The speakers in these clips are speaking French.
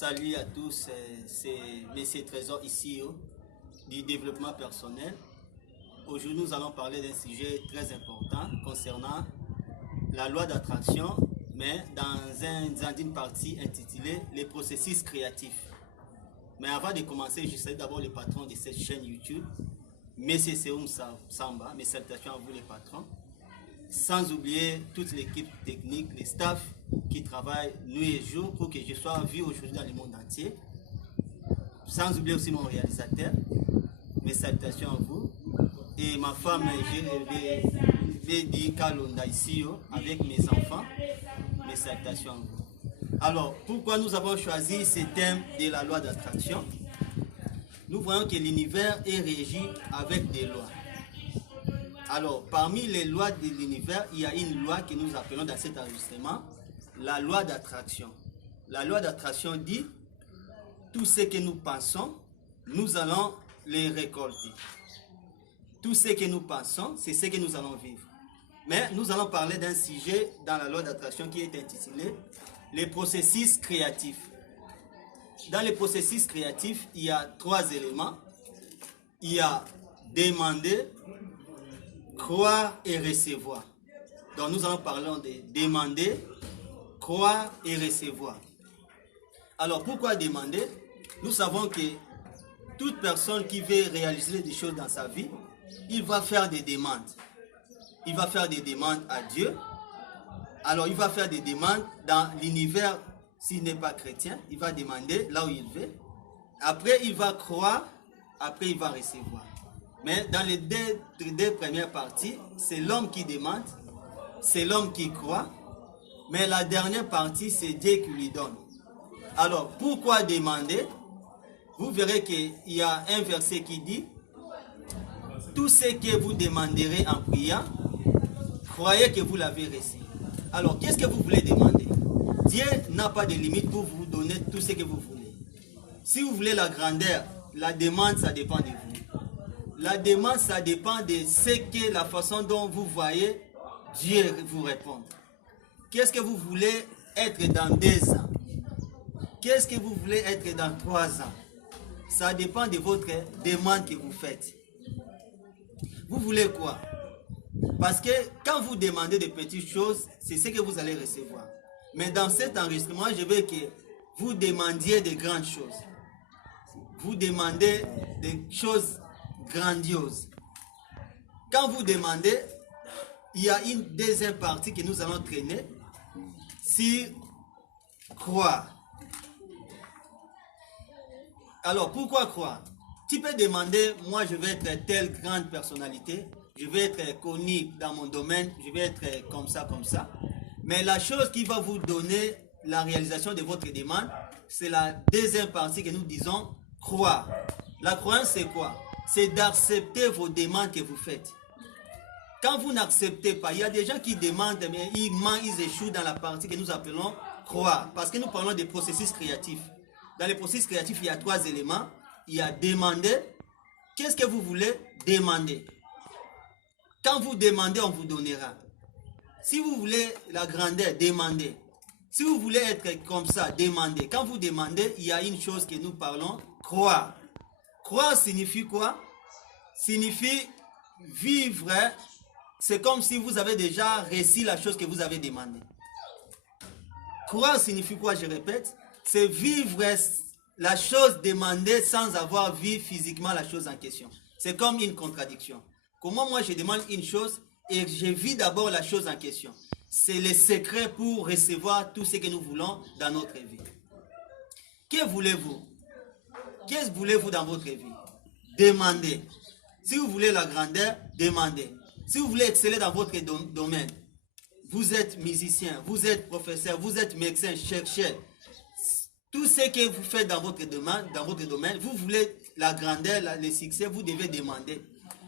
Salut à tous, c'est M. Trésor ici du développement personnel. Aujourd'hui, nous allons parler d'un sujet très important concernant la loi d'attraction, mais dans une partie intitulée « Les processus créatifs ». Mais avant de commencer, je salue d'abord le patron de cette chaîne YouTube, M. Seoum Samba. Mes salutations à vous les patrons. Sans oublier toute l'équipe technique, les staffs qui travaillent nuit et jour pour que je sois vu aujourd'hui dans le monde entier. Sans oublier aussi mon réalisateur. Mes salutations à vous. Et ma femme, j'ai dit Kalonda ici, avec mes enfants. Mes salutations à vous. Alors, pourquoi nous avons choisi ce thème de la loi d'attraction? Nous voyons que l'univers est régi avec des lois. Alors, parmi les lois de l'univers, il y a une loi que nous appelons dans cet enregistrement la loi d'attraction. La loi d'attraction dit tout ce que nous pensons, nous allons les récolter. Tout ce que nous pensons, c'est ce que nous allons vivre. Mais nous allons parler d'un sujet dans la loi d'attraction qui est intitulé les processus créatifs. Dans les processus créatifs, il y a 3 éléments. Il y a demander, croire et recevoir. Donc nous allons parler de demander, croire et recevoir. Alors pourquoi demander? Nous savons que toute personne qui veut réaliser des choses dans sa vie, il va faire des demandes. Il va faire des demandes à Dieu. Alors il va faire des demandes dans l'univers. S'il n'est pas chrétien, il va demander là où il veut. Après il va croire, après il va recevoir. Mais dans les deux premières parties, c'est l'homme qui demande, c'est l'homme qui croit, mais la dernière partie, c'est Dieu qui lui donne. Alors, pourquoi demander? Vous verrez qu'il y a un verset qui dit « Tout ce que vous demanderez en priant, croyez que vous l'avez reçu. » Alors, qu'est-ce que vous voulez demander? Dieu n'a pas de limite pour vous donner tout ce que vous voulez. Si vous voulez la grandeur, la demande, ça dépend de vous. La demande, ça dépend de ce que la façon dont vous voyez Dieu vous répondre. Qu'est-ce que vous voulez être dans 2 ans? Qu'est-ce que vous voulez être dans 3 ans? Ça dépend de votre demande que vous faites. Vous voulez quoi? Parce que quand vous demandez de petites choses, c'est ce que vous allez recevoir. Mais dans cet enregistrement, je veux que vous demandiez de grandes choses. Vous demandez des choses grandiose. Quand vous demandez, il y a une deuxième partie que nous allons traîner sur croire. Alors, pourquoi croire? Tu peux demander, moi je vais être telle grande personnalité, je vais être connu dans mon domaine, je vais être comme ça, comme ça. Mais la chose qui va vous donner la réalisation de votre demande, c'est la deuxième partie que nous disons croire. La croyance, c'est quoi? C'est d'accepter vos demandes que vous faites. Quand vous n'acceptez pas, il y a des gens qui demandent, mais ils échouent dans la partie que nous appelons croire. Parce que nous parlons des processus créatifs. Dans les processus créatifs, il y a 3 éléments. Il y a demander. Qu'est-ce que vous voulez demander? Quand vous demandez, on vous donnera. Si vous voulez la grandeur, demandez. Si vous voulez être comme ça, demandez. Quand vous demandez, il y a une chose que nous parlons, croire. Croire signifie quoi? Signifie vivre. C'est comme si vous avez déjà reçu la chose que vous avez demandée. Croire signifie quoi? Je répète. C'est vivre la chose demandée sans avoir vu physiquement la chose en question. C'est comme une contradiction. Comment moi je demande une chose et je vis d'abord la chose en question? C'est le secret pour recevoir tout ce que nous voulons dans notre vie. Que voulez-vous? Qu'est-ce que voulez-vous dans votre vie? Demandez. Si vous voulez la grandeur, demandez. Si vous voulez exceller dans votre domaine, vous êtes musicien, vous êtes professeur, vous êtes médecin, chercheur. Tout ce que vous faites dans votre domaine, vous voulez la grandeur, le succès, vous devez demander.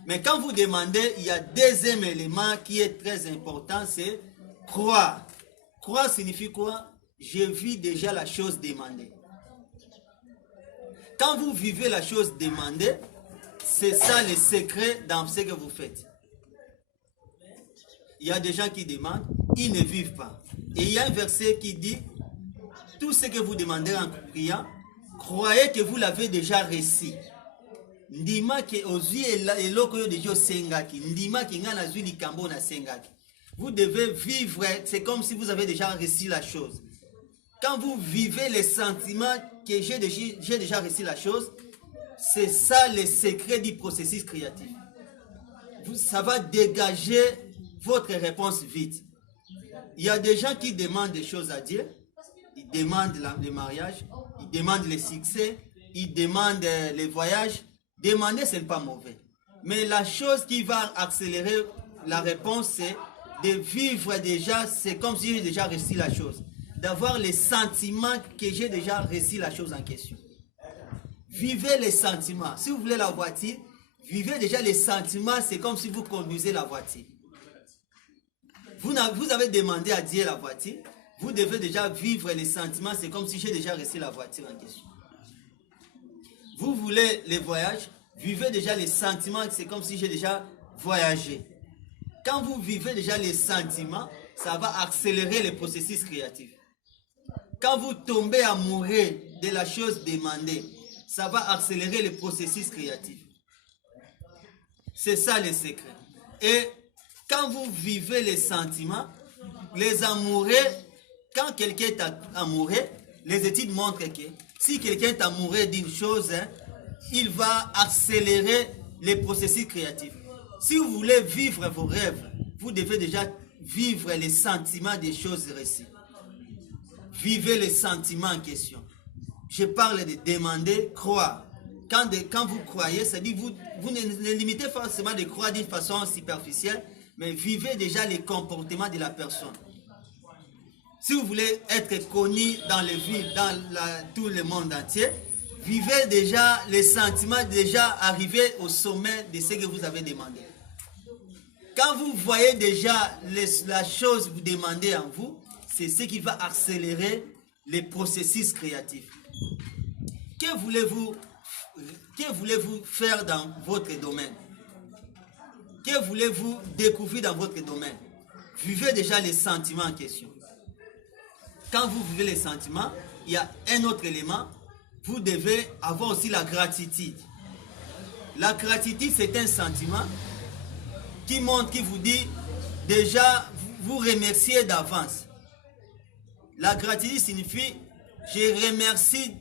Mais quand vous demandez, il y a un deuxième élément qui est très important, c'est croire. Croire signifie quoi? Je vis déjà la chose demandée. Quand vous vivez la chose demandée, c'est ça le secret dans ce que vous faites. Il y a des gens qui demandent, ils ne vivent pas. Et il y a un verset qui dit, tout ce que vous demandez en priant, croyez que vous l'avez déjà reçu. Ndima ke ozui eloko yo dejo sengaki, ndima ki nga na zui likambo na sengaki. Vous devez vivre, c'est comme si vous avez déjà reçu la chose. Quand vous vivez les sentiments que j'ai déjà reçu la chose, c'est ça le secret du processus créatif. Ça va dégager votre réponse vite. Il y a des gens qui demandent des choses à Dieu. Ils demandent le mariage, ils demandent le succès, ils demandent les voyages. Demander, ce n'est pas mauvais. Mais la chose qui va accélérer la réponse, c'est de vivre déjà, c'est comme si j'ai déjà reçu la chose. D'avoir les sentiments que j'ai déjà reçu la chose en question. Vivez les sentiments. Si vous voulez la voiture, vivez déjà les sentiments, c'est comme si vous conduisez la voiture. Vous avez demandé à Dieu la voiture, vous devez déjà vivre les sentiments, c'est comme si j'ai déjà reçu la voiture en question. Vous voulez les voyages, vivez déjà les sentiments, c'est comme si j'ai déjà voyagé. Quand vous vivez déjà les sentiments, ça va accélérer le processus créatif. Quand vous tombez amoureux de la chose demandée, ça va accélérer le processus créatif. C'est ça le secret. Et quand vous vivez les sentiments, les amoureux, quand quelqu'un est amoureux, les études montrent que si quelqu'un est amoureux d'une chose, il va accélérer les processus créatifs. Si vous voulez vivre vos rêves, vous devez déjà vivre les sentiments des choses reçues. Vivez les sentiments en question. Je parle de demander, croire. Quand vous croyez, c'est-à-dire vous ne limitez pas forcément de croire d'une façon superficielle, mais vivez déjà les comportements de la personne. Si vous voulez être connu dans les villes, dans tout le monde entier, vivez déjà les sentiments déjà arrivés au sommet de ce que vous avez demandé. Quand vous voyez déjà la chose que vous demandez en vous, c'est ce qui va accélérer les processus créatifs. Que voulez-vous faire dans votre domaine? Que voulez-vous découvrir dans votre domaine? Vivez déjà les sentiments en question. Quand vous vivez les sentiments, il y a un autre élément. Vous devez avoir aussi la gratitude. La gratitude, c'est un sentiment qui vous dit déjà, vous remerciez d'avance. La gratitude signifie, je remercie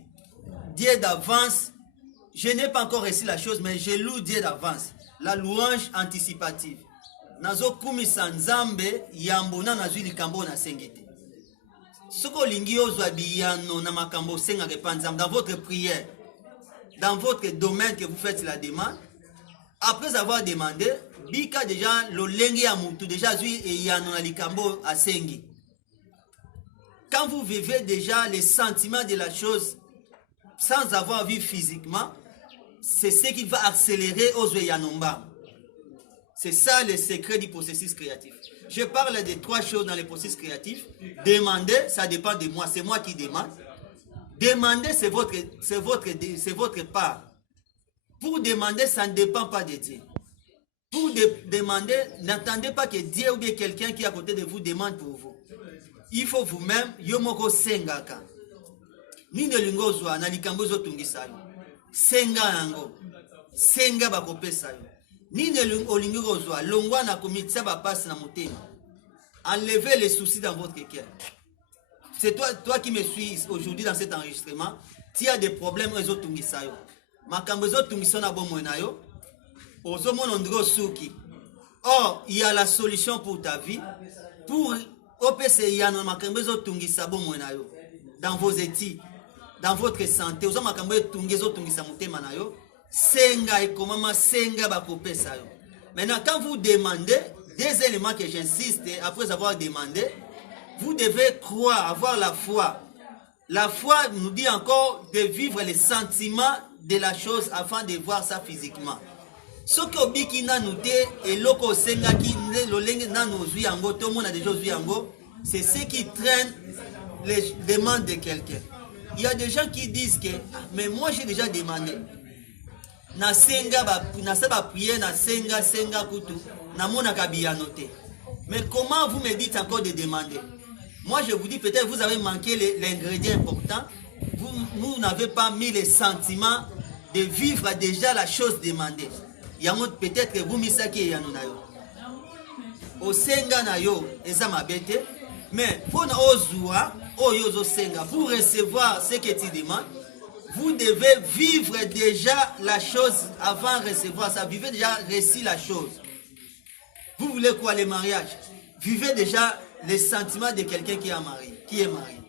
Dieu d'avance. Je n'ai pas encore reçu la chose, mais je loue Dieu d'avance. La louange anticipative. Nazo kumisa nzambe yambona nazwi likambo na sengete. Soko lingi ozwa biyano na makambo senga repanzam dans votre prière, dans votre domaine que vous faites la demande. Après avoir demandé, bika déjà lo lengi ya mutu déjà zui e yano na likambo asengi. Quand vous vivez déjà les sentiments de la chose sans avoir vu physiquement, c'est ce qui va accélérer aux yanomba. C'est ça le secret du processus créatif. Je parle de trois choses dans le processus créatif. Demander, ça dépend de moi, c'est moi qui demande. Demander, c'est votre part. Pour demander, ça ne dépend pas de Dieu. Pour demander, n'attendez pas que Dieu ou bien quelqu'un qui est à côté de vous demande pour vous. Il faut vous-même, yomoko sengaka. Ni de lingozwa na likambo zo tungisayo. Senga nango. Senga bakopesa yo. Ni de lingozwa longwa na komitsa ba passe na motema. Enlevez les soucis dans votre cœur. C'est toi qui me suis aujourd'hui dans cet enregistrement. Tu as des problèmes aux autres tungisayo. Makambo zo tungisona bomo na yo. Ozo monondro suki. Or, il y a la solution pour ta vie. Pour OPC yano makambo zo tungisa bomo na yo. Dans vos études, dans votre santé, ozo makambo tungizo tungisa motema na yo. Senga et comment senga bakopesa yo. Maintenant, quand vous demandez, des éléments que j'insiste, après avoir demandé, vous devez croire, avoir la foi. La foi nous dit encore de vivre les sentiments de la chose afin de voir ça physiquement. Ce que biki na noté et loko senga qui le lenge na nos yango, tout le monde a déjà vu yango, c'est ce qui traîne les demandes de quelqu'un. Il y a des gens qui disent que, mais moi j'ai déjà demandé. Na senga na saba prier na senga kutu na mona kabiya noté. Mais comment vous me dites encore de demander? Moi, je vous dis, peut-être vous avez manqué l'ingrédient important. Vous n'avez pas mis les sentiments de vivre déjà la chose demandée. Il y a peut-être que vous misaki yanunayo. Au senga na yo, eza mabete, mais pour ozua, oyozo senga, pour recevoir ce que tu demandes, vous devez vivre déjà la chose avant de recevoir ça. Vivez déjà récit la chose. Vous voulez quoi, le mariage? Vivez déjà les sentiments de quelqu'un qui est marié.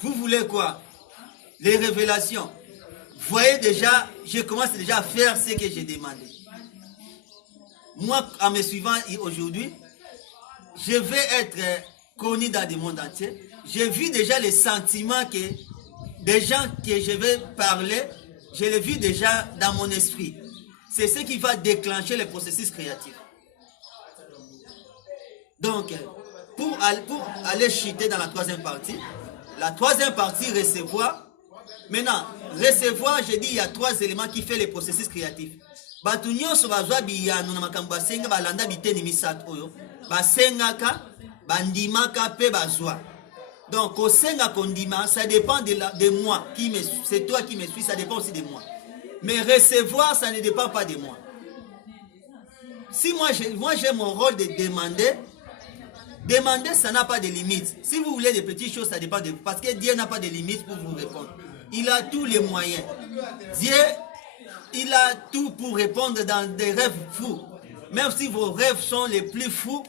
Vous voulez quoi? Les révélations. Voyez déjà, je commence déjà à faire ce que j'ai demandé. Moi, en me suivant aujourd'hui, je vais être connu dans le monde entier. J'ai vu déjà les sentiments que des gens que je vais parler, je les vis déjà dans mon esprit. C'est ce qui va déclencher le processus créatif. Donc, pour aller chuter dans la troisième partie, recevoir. Maintenant, recevoir, je dis, il y a 3 éléments qui font le processus créatif. Batunyo so bazwa biyano na makambo basenga balanda biteni misato oyo basengaka bandimaka pe bazwa. Donc kosenga kondima, ça dépend de moi qui me suis, c'est toi qui me suis, ça dépend aussi de moi. Mais recevoir, ça ne dépend pas de moi. Si moi j'ai mon rôle de demander, ça n'a pas de limite. Si vous voulez des petites choses, ça dépend de vous. Parce que Dieu n'a pas de limite pour vous répondre. Il a tous les moyens. Dieu, il a tout pour répondre dans des rêves fous. Même si vos rêves sont les plus fous,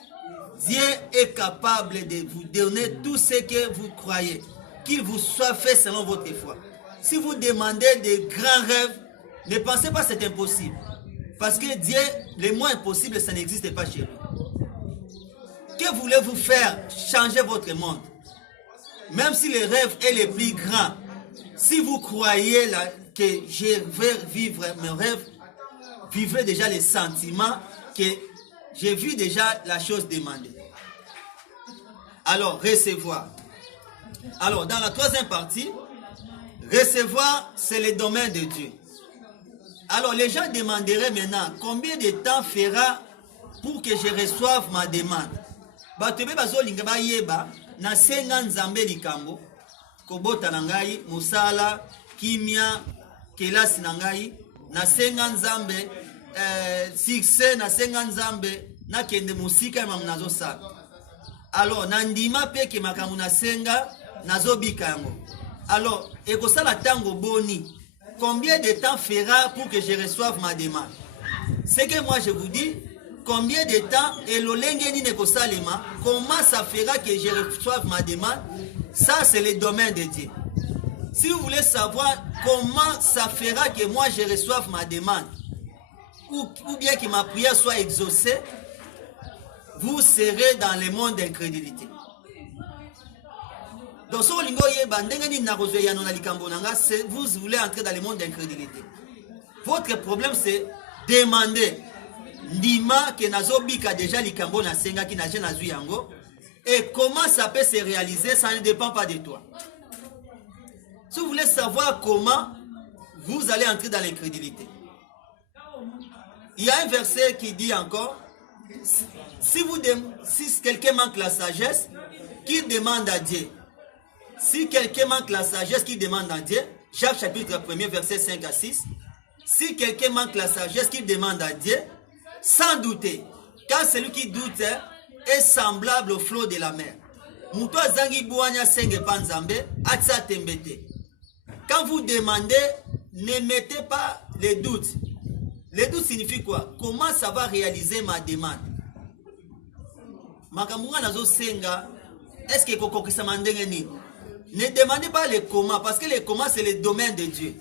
Dieu est capable de vous donner tout ce que vous croyez. Qu'il vous soit fait selon votre foi. Si vous demandez des grands rêves, ne pensez pas que c'est impossible. Parce que Dieu, le moins impossible, ça n'existe pas chez lui. Que voulez-vous faire changer votre monde? Même si le rêve est le plus grand, si vous croyez là, que je vais vivre mes rêves, vivez déjà les sentiments que j'ai vu déjà la chose demandée. Alors, recevoir. Alors, dans la troisième partie, recevoir, c'est le domaine de Dieu. Alors, les gens demanderaient maintenant, combien de temps fera pour que je reçoive ma demande? Batebe bazolinga bayeba na senga nzambe likambo kobota na ngai musala kimia kelasi na ngai na senga nzambe succès na senga nzambe na kende musika mam nazo sala. Alors nandima pe ke makamu na senga nazo bika yango. Alors ekosala tango boni. Combien de temps fera pour que je reçoive ma demande? C'est que moi je vous dis, combien de temps et comment ça fera que je reçoive ma demande? Ça, c'est le domaine de Dieu. Si vous voulez savoir comment ça fera que moi je reçoive ma demande, ou bien que ma prière soit exaucée, vous serez dans le monde d'incrédulité. Donc, vous voulez entrer dans le monde d'incrédulité. Votre problème, c'est demander. Ndima ke nazobika déjà likambo na senga ki na je na yango. Et comment ça peut se réaliser, ça ne dépend pas de toi. Si vous voulez savoir comment, vous allez entrer dans l'incrédulité. Il y a un verset qui dit encore, si quelqu'un manque la sagesse, qu'il demande à Dieu. Si quelqu'un manque la sagesse, qu'il demande à Dieu. Jacques chapitre 1er, verset 5 à 6. Si quelqu'un manque la sagesse, qu'il demande à Dieu, sans douter, car celui qui doute est semblable au flot de la mer. Quand vous demandez, ne mettez pas les doutes. Les doutes signifient quoi? Comment ça va réaliser ma demande? Est-ce que ne demandez pas le comment, parce que le comment c'est le domaine de Dieu.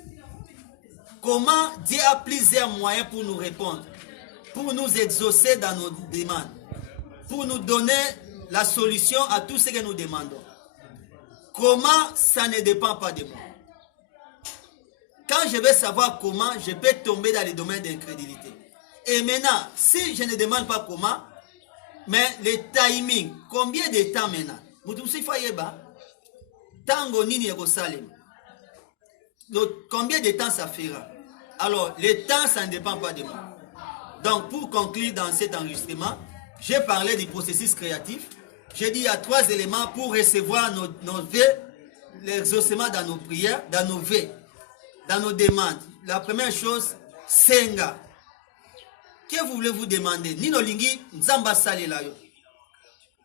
Comment Dieu a plusieurs moyens pour nous répondre, pour nous exaucer dans nos demandes, pour nous donner la solution à tout ce que nous demandons. Comment, ça ne dépend pas de moi. Quand je vais savoir comment, je peux tomber dans le domaine d'incrédulité. Et maintenant, si je ne demande pas comment, mais le timing, combien de temps maintenant? Combien de temps ça fera? Alors, le temps, ça ne dépend pas de moi. Donc, pour conclure dans cet enregistrement, j'ai parlé du processus créatif, J'ai dit il y a 3 éléments pour recevoir nos vœux, l'exaucement dans nos prières, dans nos vœux, dans nos demandes. La première chose, senga. Que voulez-vous demander? Nino lingi nzamba salela yo.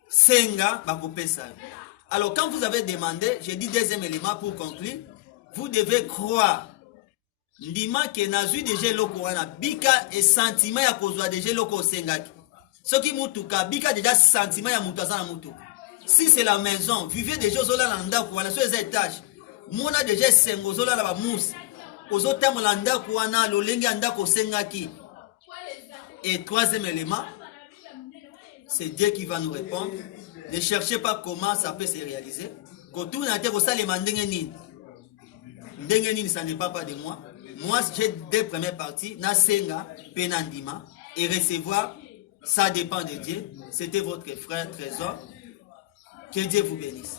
Senga bakopesa. Alors quand vous avez demandé, j'ai dit deuxième élément pour conclure, vous devez croire. Ndima ke nazui déjà loko wana bika et sentiment ya kozwa déjà loko sengaki. Soki mutuka bika déjà sentiment ya mutu asana mutu. Si c'est la maison, vivez déjà zola na ndako wana sur les étages. Mona déjà sengo zola la ba mousse. Ozota molanda ko wana lolenge ndako sengaki. Et troisième élément, c'est Dieu qui va nous répondre. Ne cherchez pas comment ça peut se réaliser. Quand tout n'a été pour ça les mandengeni. Ndengeni ça ne parle pas de moi. Moi j'ai deux premières parties, nasenga, penandima et recevoir, ça dépend de Dieu. C'était votre frère Trésor. Que Dieu vous bénisse.